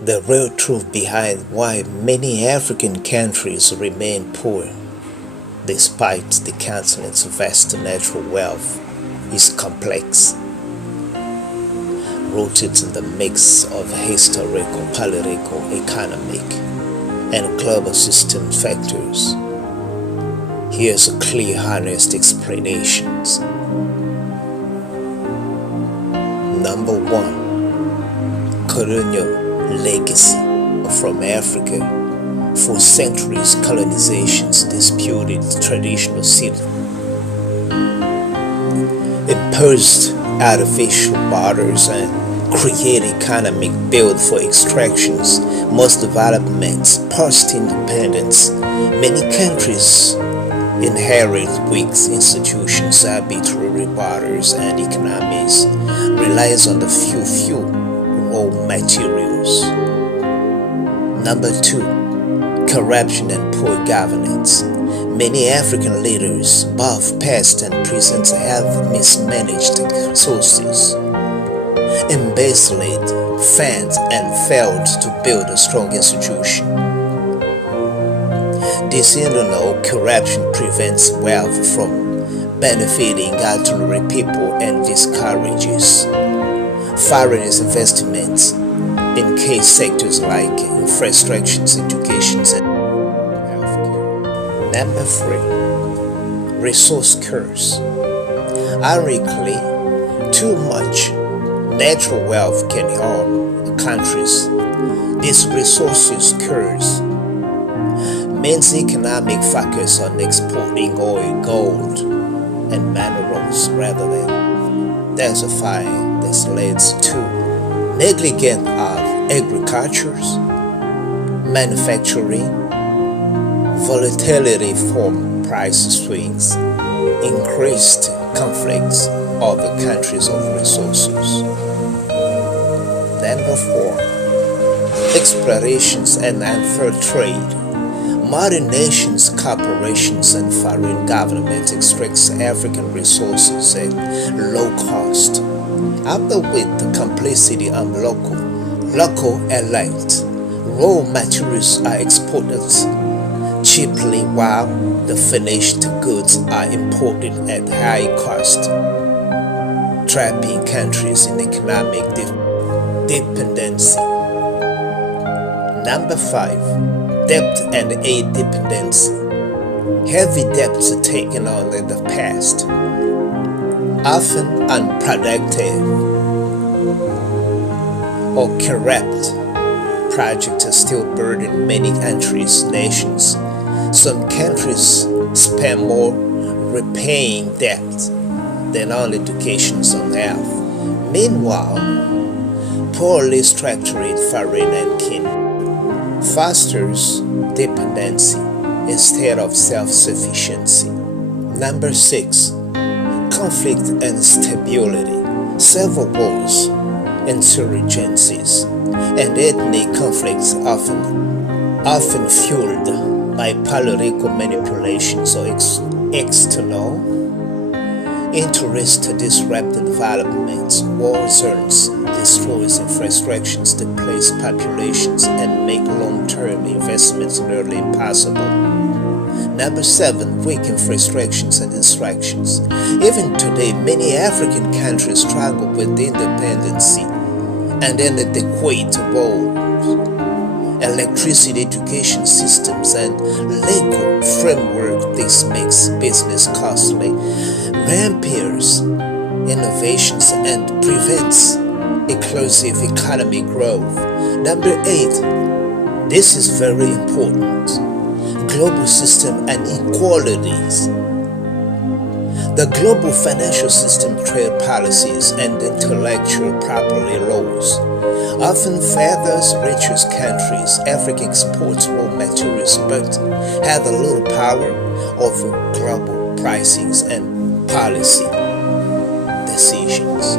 The real truth behind why many African countries remain poor, despite the continent's vast natural wealth, is complex, rooted in the mix of historical, political, economic, and global system factors. Here's a clear, honest explanation. Number one, colonial legacy from Africa. For centuries, colonizations disputed traditional cities, imposed artificial borders, and created economic build for extractions. Most developments post-independence, many countries inherit weak institutions, arbitrary borders, and economies relies on the few raw materials. Number two, corruption and poor governance. Many African leaders, both past and present, have mismanaged resources, embezzled funds, and failed to build a strong institution. This internal corruption prevents wealth from benefiting ordinary people and discourages foreign investments in key sectors like infrastructures, education, and healthcare. Number three, resource curse. Ironically, too much natural wealth can harm countries. This resources curse means economic focus on exporting oil, gold, and minerals rather than diversifying. This leads to negligence of agriculture, manufacturing, volatility from price swings, increased conflicts over countries of resources. Number four, explorations and unfair trade. Modern nations, corporations, and foreign governments extract African resources at low cost, often with the complicity of local elites. Raw materials are exported cheaply while the finished goods are imported at high cost, trapping countries in economic dependency. Number five, debt and aid dependency. Heavy debts taken on in the past, often unproductive or corrupt projects still burden many countries, nations. Some countries spend more repaying debt than on education and health. Meanwhile, poorly structured foreign and kin fosters dependency instead of self-sufficiency. Number six, conflict and stability. Civil wars, insurgencies, and ethnic conflicts often fueled by political manipulations or external interest disrupt developments. War zones destroys infrastructures, displace populations, and make long-term investments nearly impossible. Number seven, weak infrastructures and distractions. Even today, many African countries struggle with independency and inadequate roads, electricity, education systems, and legal framework. This makes business costly, rampiers innovations, and prevents inclusive economic growth. Number eight, this is very important, global system and inequalities. The global financial system, trade policies, and intellectual property laws often favors richest countries. Africa exports raw materials but have a little power over global pricings and policy decisions.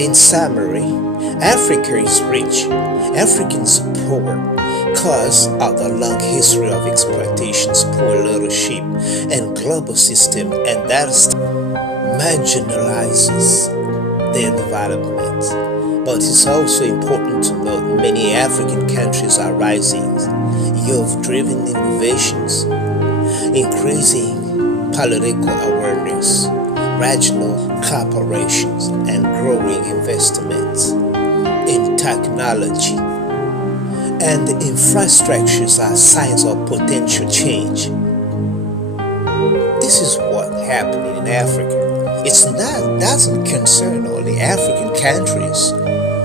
In summary, Africa is rich, Africans poor, because of the long history of exploitations, poor leadership, and global system, and that marginalizes their development. But it's also important to note many African countries are rising. Youth-driven innovations, increasing political awareness, regional cooperations, and growing investments in technology and infrastructures are signs of potential change. This is what happening in Africa. Doesn't concern only African countries,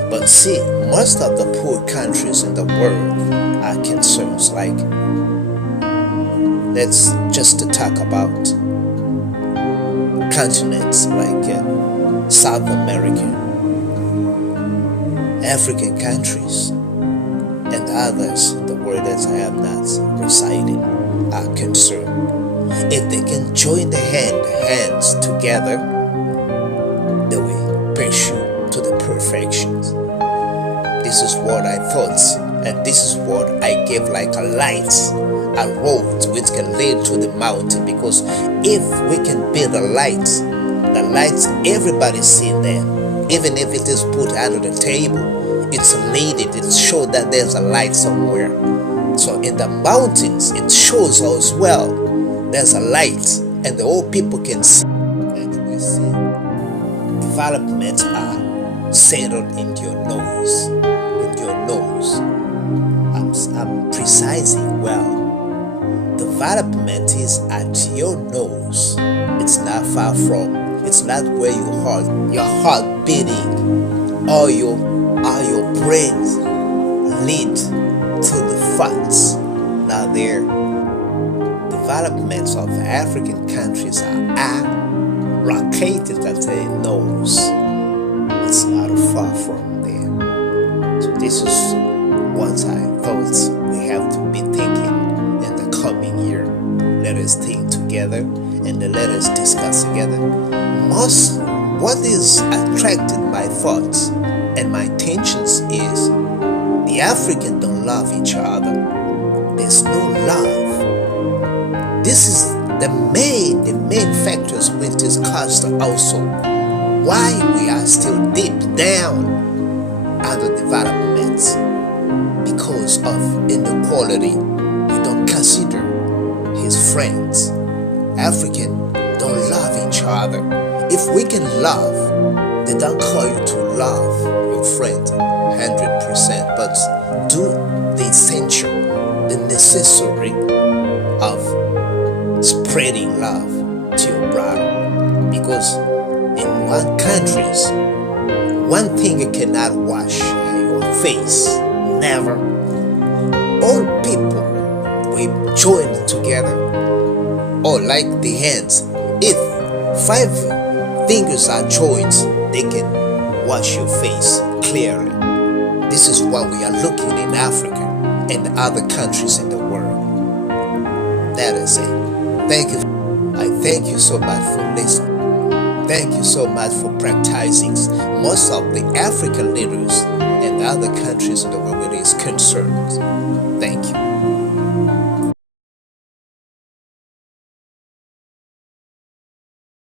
but see, most of the poor countries in the world are concerns. Like, let's just talk about continents like South America, African countries, and others in the world that I have not resided are concerned. If they can join their hands together, they will pursue to the perfections. This is what I thought, and this is what I gave like a light, a road which can lead to the mountain. Because if we can build a light, the lights everybody see them, even if it is put under the table, it's leaded, it shows that there's a light somewhere. So in the mountains, it shows as well there's a light, and the old people can see. And we see development are settled in your nose. In your nose. I'm precising well. Development is at your nose. It's not far from. It's not where your heart beating, or your brains lead to the facts. Now there. Developments of African countries are located at their nose. It's not far from there. So this is what I thought we have to be thinking in the coming year. Let us think together and let us discuss together. What is attracted my thoughts and my intentions is the Africans don't love each other. There's no love. This is the main factors which discussed also why we are still deep down under development, because of inequality. We don't consider his friends. African don't love each other. If we can love, they don't call you to love your friend 100%, but do the essential, the necessary of spreading love to your brother. Because in one countries, one thing you cannot wash your face. Never. All people we join together, or like the hands. If 5 fingers are joined, they can wash your face clearly. This is what we are looking in Africa and other countries in the world. That is it. Thank you. I thank you so much for listening. Thank you so much for practicing. Most of the African leaders and other countries in the world with these concerns. Thank you.